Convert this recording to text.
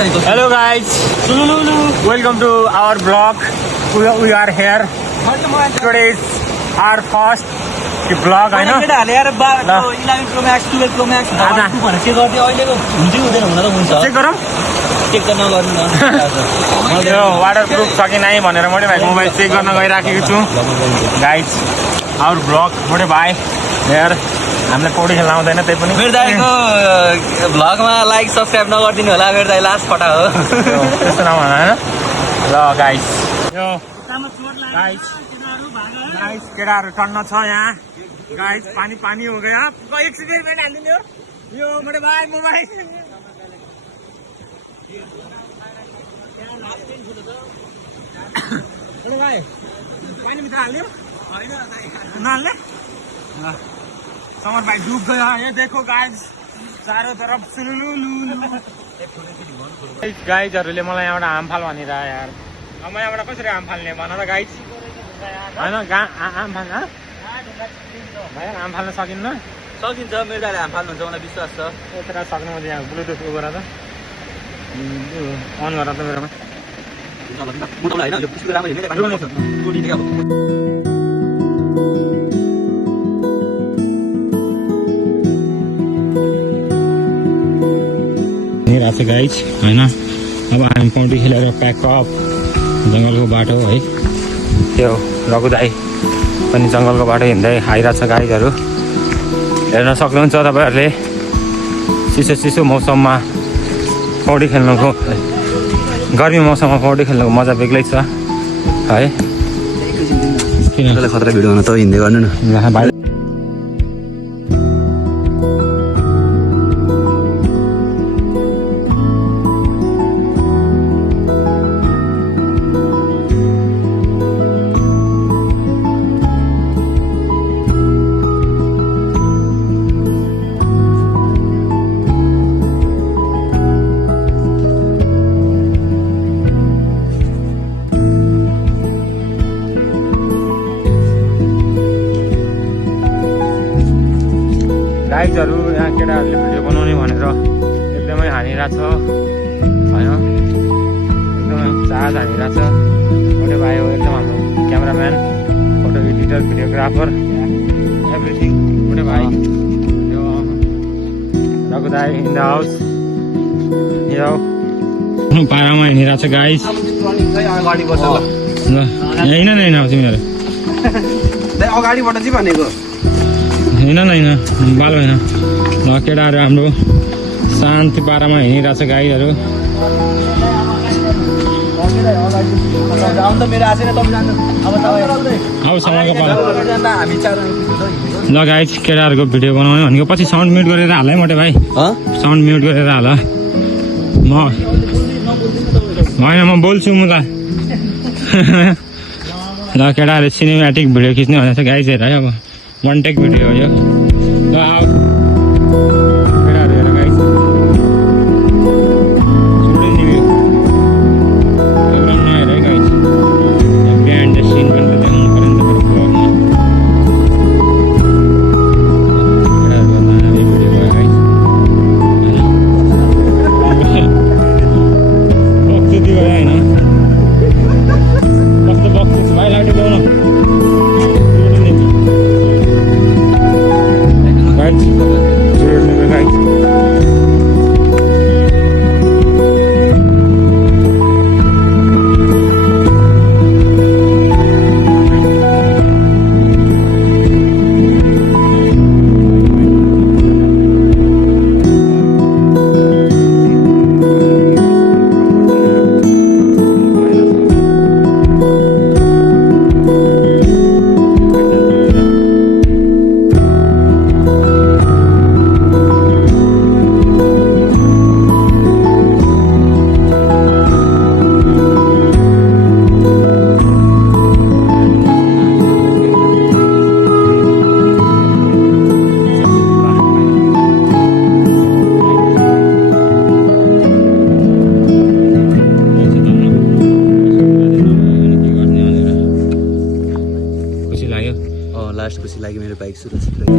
Hello guys, welcome to our vlog. We are here. Today is our first vlog, I know. Check गरौँ यो waterproof छ कि नै भनेर मोटे भाइको मोबाइल चेक गर्न गइराखेको छु गाइज आवर ब्लग मोटे भाइ यार हामीलाई पौडी खेल्न आउँदैन त्यही पनि मेरो दाइको भ्लगमा लाइक सब्सक्राइब नगरिदिनु होला मेरो दाइ लास्ट फटा हो त्यस्तो नभन होइन ल गाइज यो गाइज केटाहरू टन्न छ यहाँ गाइज पानी पानी हो गया एक सेकेन्ड में हालिदिनु यो मोटे भाइ मोबाइल हेलो भाइ पानी भित्र हाल्यो नहाल्ने समर भाई डूब गया ये देखो गाइज चारों तरफ गाइजहरूले मलाई यहाँबाट आम फाल भनिरह यार अब म यहाँबाट कसरी आम फाल्ने भन त गाइज होइन आम फाल्न भाइ आम फाल्न सकिन्न सकिन्छ मेरो दाइले हाम फाल्नुहुन्छ मलाई विश्वास छ यत्र सक्नु मैले यहाँ ब्लुटुथ उ गर त अन गर त मेरोमा राछ गाइज होइन अब हामी पौडी खेलेर प्याकअप जङ्गलको बाटो है त्यो रघु दाई पनि जङ्गलको बाटो हिँड्दै आइरहेछ गाइजहरू हेर्न सक्नुहुन्छ तपाईँहरूले चिसो चिसो मौसममा पौडी खेल्नुको गर्मी मौसममा पौडी खेल्नुको मजा बेग्लै छ है किन खतरा भिडियो हुन त हिँड्दै गर्नु न भाइ गाइजहरू यहाँ केटाहरूले भिडियो बनाउने भनेर एकदमै हानिरहेछ होइन एकदमै चार्ज हानिरहेछ मोटे भाइ हो एकदम हाम्रो cameraman photo editor videographer everything मोटे भाइ यो रघु दाइ इन द हाउस यो पारामा हिँडिरहेछ गाइज होइन होइन तिमीहरू अगाडिबाट चाहिँ भनेको होइन बाल होइन ल केटाहरू हाम्रो शान्ति पारामा हिँडिरहेछ गाईहरू अब समयको पाला ल गाइज केटाहरूको भिडियो बनाउने भनेको पछि साउन्ड म्युट गरेर हाल है मोटे भाइ साउन्ड म्युट गरेर हाल म होइन म बोल्छु म त ल केटाहरू सिनेमेटिक भिडियो खिच्ने भनेको छ गाइज हेर है अब वान टेक भिडियो हो यो ल केटाहरू हेर गाइज स्टुडेन्ट रिभ्यू प्रोग्राम नहेर है गाइज बिहाइन्ड द सिन पनि त देखाउनु पऱ्यो नि त ब्लगमा केटाहरूको दामी भिडियो भयो गाइज होइन बक्स त्यति भयो होइन कस्तो बक्स भाइ लाइट ल्याउनु लास्ट खुसी लाग्यो मेरो बाइक सुरक्षित